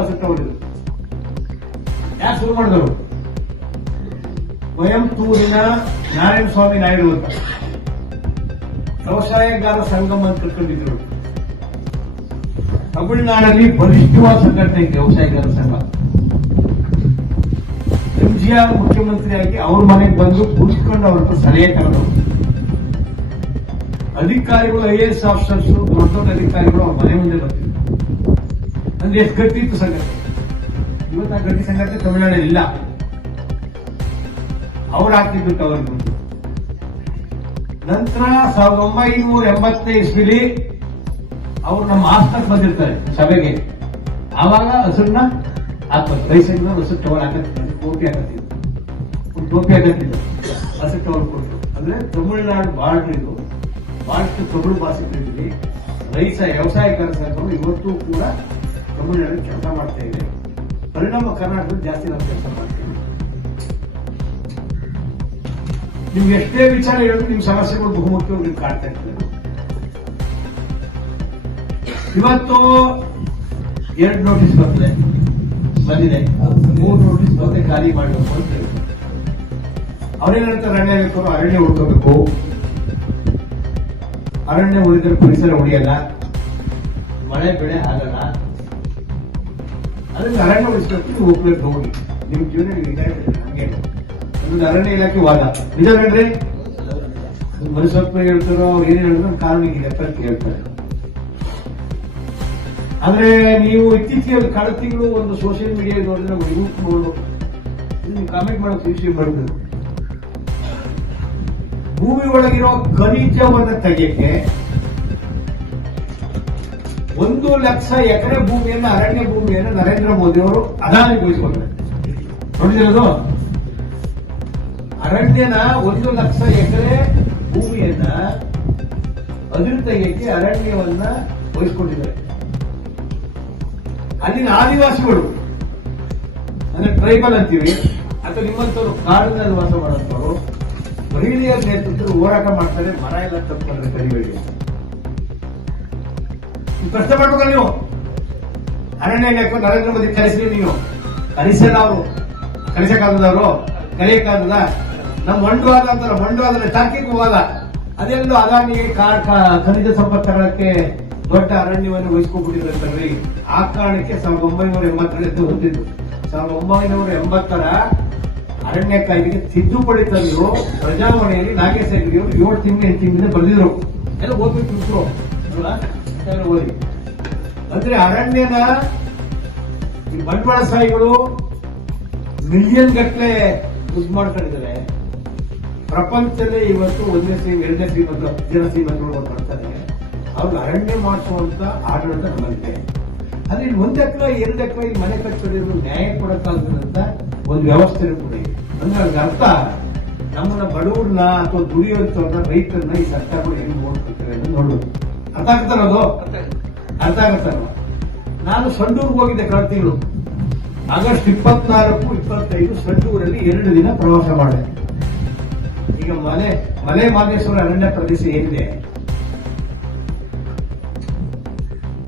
ಹಸಿಟ್ಟವರು ಯಾರು ಶುರು ಮಾಡಿದವರು ಕೊಯಂತೂರಿನ ನಾರಾಯಣ ಸ್ವಾಮಿ ನಾಯ್ಡು ಅಂತ. ವ್ಯವಸಾಯಗಾರ ಸಂಗಮ ಅಂತ ಕಟ್ಕೊಂಡಿದ್ರು ತಮಿಳುನಾಡಲ್ಲಿ ಬಲಿಷ್ಠವಾದ ಸಂಘಟನೆ ಇದೆ, ವ್ಯವಸಾಯಗಾರ ಸಂಘ. ಎಂಜಿಆರ್ ಮುಖ್ಯಮಂತ್ರಿಯಾಗಿ ಅವ್ರ ಮನೆಗೆ ಬಂದು ಕೂತ್ಕೊಂಡು ಅವ್ರ ಸಲಹೆ ತಗೊಂಡು ಅಧಿಕಾರಿಗಳು, ಐ ಎಸ್ ಆಫೀಸರ್ಸ್, ದೊಡ್ಡ ದೊಡ್ಡ ಅಧಿಕಾರಿಗಳು ಅವ್ರ ಮನೆ ಮುಂದೆ ಬರ್ತಿದ್ರು. ಅಂದ್ರೆ ಎಷ್ಟು ಗಟ್ಟಿ ಇತ್ತು ಸಂಘಟನೆ ಇವತ್ತು ಆ ಗಟ್ಟಿ ಸಂಗತಿ ತಮಿಳುನಾಡಲ್ಲಿ ಇಲ್ಲ. ಅವ್ರು ಹಾಕಿದ್ದು ಟವರ್ ನಂತರ ಸಾವಿರದ ಒಂಬೈನೂರ ಎಂಬತ್ತನೇ ಇಸ್ವಿಲಿ ಅವ್ರು ನಮ್ಮ ಆಸ್ಪತ್ರೆ ಬಂದಿರ್ತಾರೆ ಸಭೆಗೆ. ಆವಾಗ ಹಸುರನ್ನ ಹಾಕೋದು ರೈಸನ್ನ ಹಸು ಟವರ್ ಹಾಕತ್ತಿದ್ದಾರೆ. ಟೋಪಿ ಹಾಕತ್ತಿದ್ರು ಒಂದು ಟೋಪಿ ಹಾಕತ್ತಿದ್ರು ಹಸು ಟವರ್ ಕೊಟ್ಟು ಅಂದ್ರೆ ತಮಿಳುನಾಡು ಬಾರ್ಡರ್ ಇದು. ಬಹಳಷ್ಟು ತಮಿಳು ಭಾಷೆ ರೈತ, ವ್ಯವಸಾಯಕಾರ ಸಂಘವು ಇವತ್ತು ಕೂಡ ತಮಿಳುನಾಡು ಕೆಲಸ ಮಾಡ್ತಾ ಇದೆ ಪರಿಣಾಮ ಕರ್ನಾಟಕದಲ್ಲಿ ಜಾಸ್ತಿ ನಾವು ಕೆಲಸ ಮಾಡ್ತೀವಿ ನಿಮ್ಗೆ ಎಷ್ಟೇ ವಿಚಾರ ಹೇಳಿದ್ರು ನಿಮ್ ಸಮಸ್ಯೆಗಳು ಬಹುಮುಖ್ಯವಾಗಿ ನೀವು ಕಾಡ್ತಾ ಇರ್ತದೆ. ಇವತ್ತು ಎರಡು ನೋಟಿಸ್ ಬರ್ತದೆ ಬಂದಿದೆ. ಮೂರು ನೋಟಿಸ್ ಬಂದ್ರೆ ಖಾಲಿ ಮಾಡಬೇಕು ಅಂತ ಹೇಳ್ತಾರೆ ಹೇಳ್ತಾರೆ? ಅರಣ್ಯ ಬೇಕು ಅರಣ್ಯ ಉಳ್ಕೋಬೇಕು ಅರಣ್ಯ ಉಳಿದ್ರೆ ಪರಿಸರ ಉಳಿಯಲ್ಲ. ಮಳೆ, ಬೆಳೆ ಆಗಲ್ಲ. ಅದಕ್ಕೆ ಅರಣ್ಯ ಉಳಿಸ್ಬೇಕು ನೀವು ಹೋಗ್ಬೇಕು ಹೋಗಿ ನಿಮ್ ಜೀವನ ಹಂಗೆ ನಮ್ದು ಅರಣ್ಯ ಇಲಾಖೆ ವಾದ. ನಿಜವೇನ್ರಿ ಮನುಷ್ಯತ್ವ ಹೇಳ್ತಾರೋ ಏನೇನು ಹೇಳಿದ್ರು ಕಾನೂನಿಗೆ ಎಫೆಕ್ಟ್ ಹೇಳ್ತಾರೆ. ಆದ್ರೆ ನೀವು ಇತ್ತೀಚೆಗೆ ಒಂದು ಕಳೆದ ತಿಂಗಳು ಒಂದು ಸೋಷಿಯಲ್ ಮೀಡಿಯಾ ನೋಡಿದ್ರೆ ನಾವು ಯೂತ್ ನೋಡು. ನೀವು ಕಾಮೆಂಟ್ ಮಾಡೋ ವಿಷಯ ಮಾಡಬೇಕು ಭೂಮಿ ಒಳಗಿರೋ ಖನಿಜವನ್ನ ತೆಗೆಯಕ್ಕೆ ಒಂದು ಲಕ್ಷ ಎಕರೆ ಭೂಮಿಯನ್ನು, ಅರಣ್ಯ ಭೂಮಿಯನ್ನು ನರೇಂದ್ರ ಮೋದಿ ಅವರು ಅದಾನಿಗೊಳಿಸಿಕೊಂಡ್ರೆ. ನೋಡಿದಿರೋದು ಅರಣ್ಯನ ಒಂದು ಲಕ್ಷ ಎಕರೆ ಭೂಮಿಯನ್ನ ಅದಿರು ಅರಣ್ಯವನ್ನ ವಹಿಸ್ಕೊಂಡಿದ್ದಾರೆ. ಅಲ್ಲಿನ ಆದಿವಾಸಿಗಳು, ಅಂದ್ರೆ ಟ್ರೈಬಲ್ ಅಂತೀವಿ, ಅಥವಾ ನಿಮ್ಮಂತವ್ರು ಕಾಡಿನಲ್ಲಿ ವಾಸ ಮಾಡುವಂತವರು ಮಹಿಳೆಯರ ನೇತೃತ್ವದಲ್ಲಿ ಹೋರಾಟ ಮಾಡ್ತಾರೆ, ಮರ ಎಲ್ಲ ತಪ್ಪಂದ್ರೆ ಕರಿಗಳಿಗೆ ಪ್ರಶ್ನೆ ಮಾಡ್ಬೇಕಲ್ಲ ನೀವು? ಅರಣ್ಯ ಇಲಾಖೆ ನರೇಂದ್ರ ಮೋದಿ ಕಲಿಸಿದ್ರಿ ನೀವು. ಕಲಿಸಲ್ಲ ಅವರು. ಕಲಿಸಕ್ಕಾಗದವರು ಕಲಿಯಕ್ಕಾಗದ ನಮ್ಮ ಮಂಡವಾದ ಅಂತಾರ ಅಂತಲ್ಲ ಮಂಡು ವಾದ ಅದೆಲ್ಲೋ ಅದಾನಿಗೆ ಅದೆಲ್ಲೂ ಅದಾನಿ ಖನಿಜ ಸಂಪತ್ತು ತಗೊಳಕ್ಕೆ ದೊಡ್ಡ ಅರಣ್ಯವನ್ನು ವಹಿಸ್ಕೊಂಡ್ಬಿಟ್ಟಿದ್ರಿ ಆ ಕಾರಣಕ್ಕೆ ಸಾವಿರದ ಒಂಬೈನೂರ ಎಂಬತ್ತರಲ್ಲಿ ಹೊಂದಿದ್ದು. ಸಾವಿರದ ಒಂಬೈನೂರ ಎಂಬತ್ತರ ಅರಣ್ಯ ಕಾಯ್ದೆಗೆ ತಿದ್ದುಪಡಿ ತಂದು ಪ್ರಜಾವಣೆಯಲ್ಲಿ ನಾಗೇಶ್ ಹೆಗ್ಡಿಯವರು ಅವರು ಏಳು ತಿಂಗಳು ಎಂಟು ತಿಂಗಳಿಂದ ಬರೆದಿದ್ರು. ಎಲ್ಲ ಓದ್ಬೇಕು ಓದಿ ಅಂದ್ರೆ ಅರಣ್ಯನ ಈ ಬಂಡವಾಳಶಾಹಿಗಳು ಮಿಲಿಯನ್ ಗಟ್ಟಲೆ ದುಡ್ಡು ಮಾಡ್ಕೊಂಡಿದ್ದಾರೆ ಪ್ರಪಂಚದಲ್ಲೇ ಇವತ್ತು ಒಂದನೇ ಶ್ರೀ ಎರಡನೇ ಶ್ರೀಮಂತ ಹತ್ತು ಜನ ಶ್ರೀಮಂತರು ಬರ್ತಾರೆ. ಅವ್ರಿಗೆ ಅರಣ್ಯ ಮಾಡಿಸುವಂತ ಆಡಳಿತ ನಮ್ಮಲ್ಲಿದೆ. ಆದ್ರೆ ಇಲ್ಲಿ ಒಂದ್ ಎಕರೆ, ಎರಡು ಎಕರೆ ಮನೆ ಕಟ್ಟೋದು ನ್ಯಾಯ ಕೊಡಕ್ಕಾಗದಂತ ಒಂದು ವ್ಯವಸ್ಥೆ ಕೂಡ ಅಂದ್ರೆ ಅದ್ರ ಅರ್ಥ, ನಮ್ಮನ್ನ ಬಡವ್ರನ್ನ ಅಥವಾ ದುಡಿಯುವಂತವ್ರನ್ನ ರೈತರನ್ನ ಈ ಸರ್ಕಾರಗಳು ಹೆಂಗ್ ನೋಡ್ಕೊಳ್ತಾರೆ ಅಂತ ನೋಡ್ಬೇಕು ಅರ್ಥ ಆಗ್ತಾರದು ಅರ್ಥ ಆಗತ್ತಲ್ವ ನಾನು ಸಂಡೂರ್ಗೆ ಹೋಗಿದ್ದೆ ಕಳೆದ ತಿಂಗಳು. ಆಗಸ್ಟ್ ಇಪ್ಪತ್ನಾಲ್ಕು, ಇಪ್ಪತ್ತೈದು ಸಂಡೂರಲ್ಲಿ ಎರಡು ದಿನ ಪ್ರವಾಸ ಮಾಡಿದೆ. ಈಗ ಮಲೆ ಮಲೆ ಮಾದೇಶ್ವರ ಅರಣ್ಯ ಪ್ರದೇಶ ಏನಿದೆ?